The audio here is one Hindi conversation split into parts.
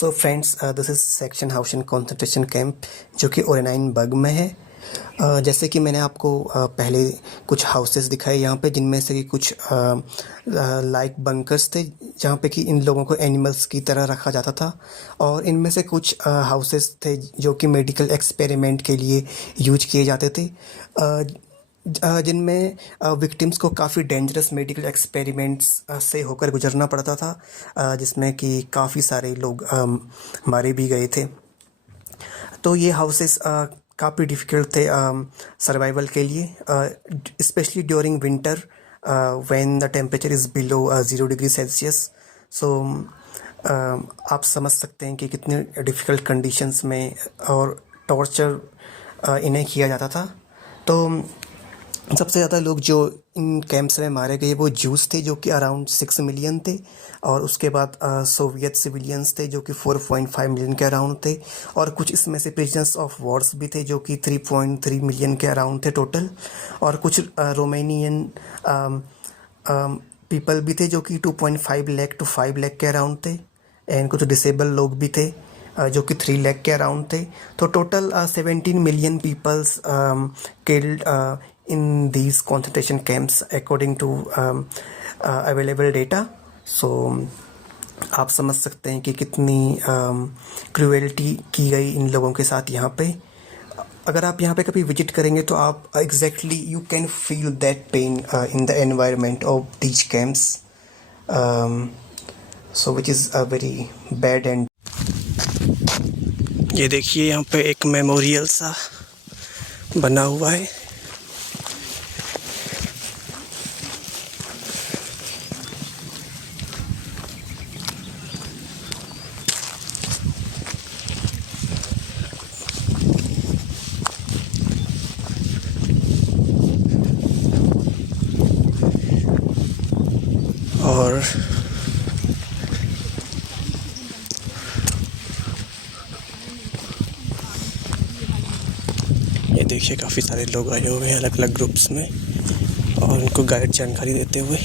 So friends, this is section housing concentration camp जो कि ओरेनाइन बग में है। जैसे कि मैंने आपको पहले कुछ हाउसेस दिखाए यहाँ पे, जिनमें से कि कुछ लाइक बंकर्स थे जहाँ पे कि इन लोगों को एनिमल्स की तरह रखा जाता था, और इनमें से कुछ हाउसेस थे जो कि मेडिकल एक्सपेरिमेंट के लिए यूज किए जाते थे, जिनमें विक्टिम्स को काफ़ी डेंजरस मेडिकल एक्सपेरिमेंट्स से होकर गुजरना पड़ता था, जिसमें कि काफ़ी सारे लोग मारे भी गए थे। तो ये हाउसेस काफ़ी डिफ़िकल्ट थे सर्वाइवल के लिए, specially during winter when the temperature is below 0 degree Celsius. So आप समझ सकते हैं कि कितने डिफ़िकल्ट कंडीशंस में और टॉर्चर इन्हें किया जाता था। तो सबसे ज़्यादा लोग जो इन कैंप्स में मारे गए वो जूस थे, जो कि अराउंड 6 मिलियन थे, और उसके बाद सोवियत सिविलियंस थे जो कि 4.5 मिलियन के अराउंड थे, और कुछ इसमें से प्रिजनर्स ऑफ वॉर्स भी थे जो कि 3.3 मिलियन के अराउंड थे टोटल, और कुछ रोमेनियन पीपल भी थे जो कि 2.5 लाख टू 5 लाख के अराउंड थे, एंड कुछ डिसेबल लोग भी थे जो कि 3 लाख के अराउंड थे। तो total 17 million peoples killed in these concentration camps according to available data. So आप समझ सकते हैं कि कितनी क्रूएल्टी की गई इन लोगों के साथ यहाँ पे। अगर आप यहाँ पे कभी विजिट करेंगे तो आप exactly you can feel that pain in the environment of these camps, so which is a very bad. And ये देखिए यहाँ पे एक मेमोरियल सा बना हुआ है। और ये देखिए काफ़ी सारे लोग आए हुए हैं अलग अलग ग्रुप्स में, और उनको गाइड जानकारी देते हुए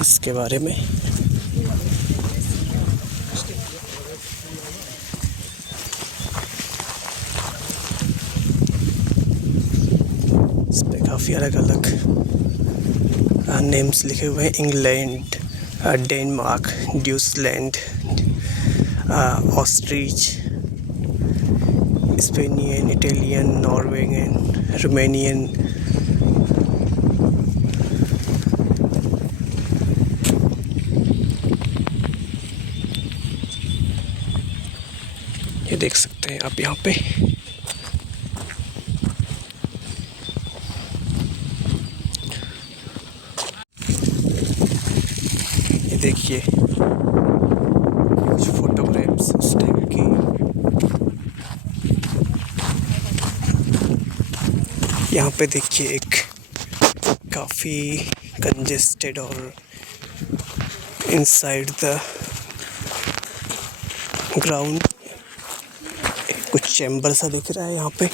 इसके बारे में। इस पे काफ़ी अलग अलग नेम्स लिखे हुए हैं। इंग्लैंड, डेनमार्क, न्यूजीलैंड, ऑस्ट्रिच, स्पेनियन, इटालियन, नॉर्वेगियन, रोमेनियन। ये देख सकते हैं आप यहाँ पे। ये देखिए कुछ फोटोग्राफ्स उस टाइम की। यहाँ पे देखिए एक काफ़ी कंजेस्टेड और इनसाइड द ग्राउंड कुछ चैम्बर सा दिख रहा है यहाँ पे।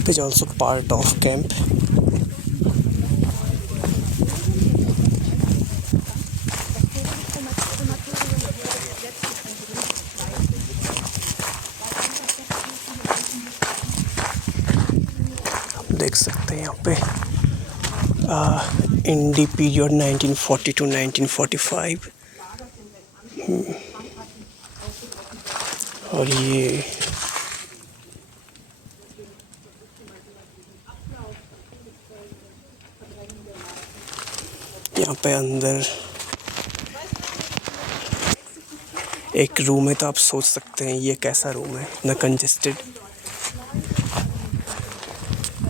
It is also part of camp. देख सकते हैं यहाँ पे इंडी पीरियड 1940 टू 1945। और ये यहाँ पे अंदर एक रूम है, तो आप सोच सकते हैं ये कैसा रूम है, ना कंजेस्टेड।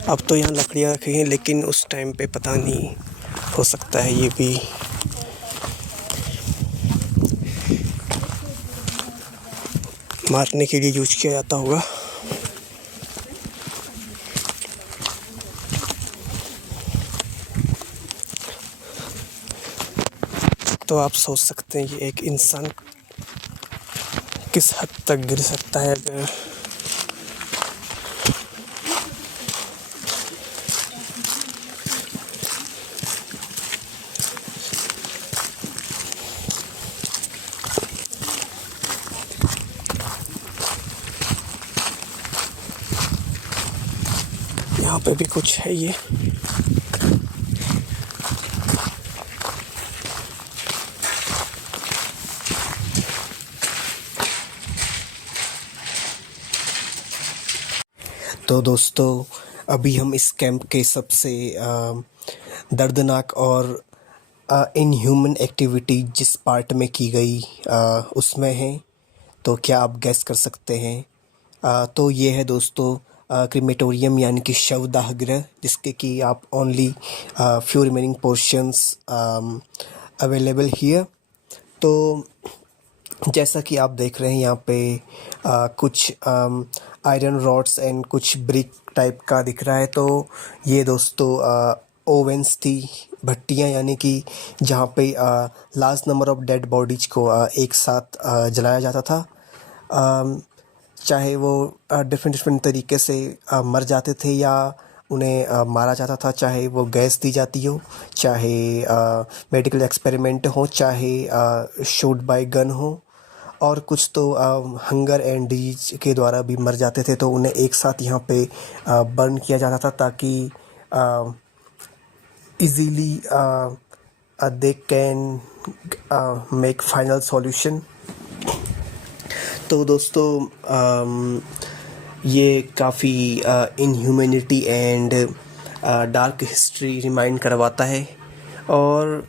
अब तो यहाँ लकड़ियाँ रखी हैं, लेकिन उस टाइम पे पता नहीं, हो सकता है ये भी मारने के लिए यूज किया जाता होगा। तो आप सोच सकते हैं कि एक इंसान किस हद तक गिर सकता है अगर यहाँ पे भी कुछ है ये। तो दोस्तों, अभी हम इस कैंप के सबसे दर्दनाक और इनह्यूमन एक्टिविटी जिस पार्ट में की गई उसमें है। तो क्या आप गैस कर सकते हैं? तो ये है दोस्तों क्रीमेटोरियम यानी कि शवदाह गृह, जिसके कि आप only few remaining portions available here. तो जैसा कि आप देख रहे हैं यहाँ पे कुछ आयरन रॉड्स एंड कुछ ब्रिक टाइप का दिख रहा है। तो ये दोस्तों ओवेंस थी, भट्टियाँ, यानी कि जहाँ पे large number of dead bodies को एक साथ जलाया जाता था। चाहे वो डिफरेंट तरीके से मर जाते थे या उन्हें मारा जाता था, चाहे वो गैस दी जाती हो, चाहे मेडिकल एक्सपेरिमेंट हो, चाहे शूट बाय गन हो, और कुछ तो हंगर एंड डिजीज के द्वारा भी मर जाते थे। तो उन्हें एक साथ यहाँ पे बर्न किया जाता था ताकि easily they can make final solution. तो दोस्तों ये काफ़ी inhumanity and dark history remind करवाता है। और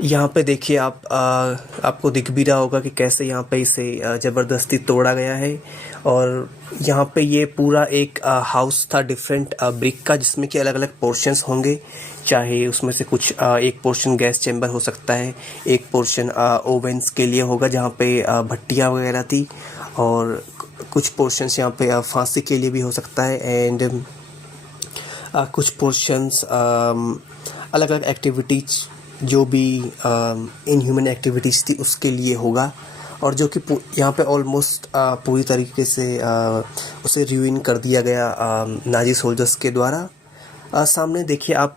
यहाँ पे देखिए आपको दिख भी रहा होगा कि कैसे यहाँ पे इसे ज़बरदस्ती तोड़ा गया है। और यहाँ पे ये पूरा एक हाउस था डिफरेंट ब्रिक का, जिसमें कि अलग अलग पोर्शंस होंगे। चाहे उसमें से कुछ एक पोर्शन गैस चैम्बर हो सकता है, एक पोर्शन ओवेंस के लिए होगा जहाँ पे भट्टियाँ वगैरह थी, और कुछ पोर्शंस यहाँ पे फांसी के लिए भी हो सकता है। एंड कुछ पोर्शंस अलग अलग एक्टिविटीज़ जो भी इनह्यूमन एक्टिविटीज़ थी उसके लिए होगा, और जो कि यहाँ पे ऑलमोस्ट पूरी तरीके से उसे रियूइन कर दिया गया नाजी सोल्जर्स के द्वारा। सामने देखिए आप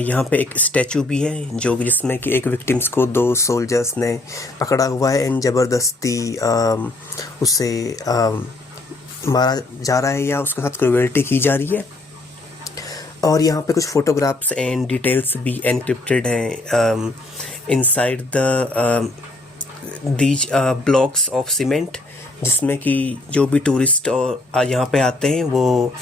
यहाँ पे एक स्टैचू भी है जो जिसमें कि एक विक्टिम्स को दो सोल्जर्स ने पकड़ा हुआ है एंड ज़बरदस्ती उसे मारा जा रहा है या उसके साथ क्रूएल्टी की जा रही है। और यहाँ पे कुछ फोटोग्राफ्स एंड डिटेल्स भी एनक्रिप्टेड हैं inside the these blocks of cement, जिसमें कि जो भी टूरिस्ट और यहाँ पे आते हैं वो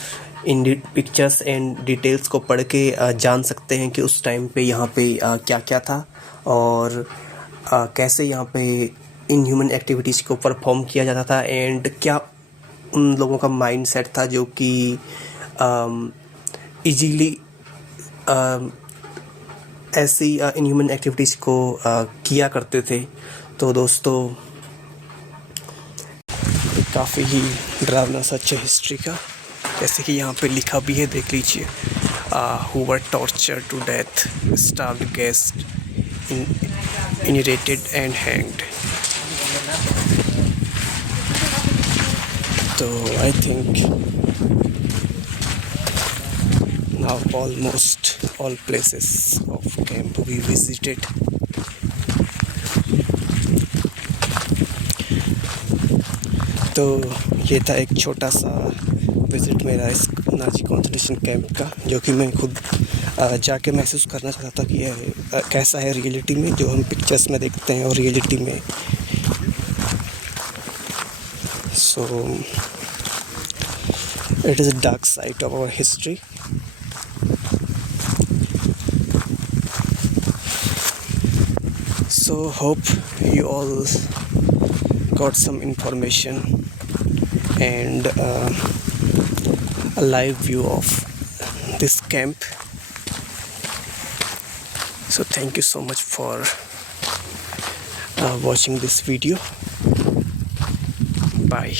इन पिक्चर्स एंड डिटेल्स को पढ़ के जान सकते हैं कि उस टाइम पे यहाँ पे क्या क्या था और कैसे यहाँ पे इनह्यूमन एक्टिविटीज़ को परफॉर्म किया जाता था, एंड क्या उन लोगों का माइंड सेट था जो कि इजीली ऐसी इनह्यूमन एक्टिविटीज़ को किया करते थे। तो दोस्तों काफ़ी ही डरावना सच है हिस्ट्री का, जैसे कि यहाँ पे लिखा भी है, देख लीजिए। Who were tortured to death, starved, gassed, incinerated and hanged. तो I think now almost all places of camp we visited. तो ये था एक छोटा सा विज़िट मेरा इस नाजी कंसंट्रेशन कैंप का, जो कि मैं खुद जाके महसूस करना चाहता था कि यह कैसा है रियलिटी में, जो हम पिक्चर्स में देखते हैं और रियलिटी में। So it is a dark side of our history. So hope you all got some information and a live view of this camp. So thank you so much for watching this video. Bye.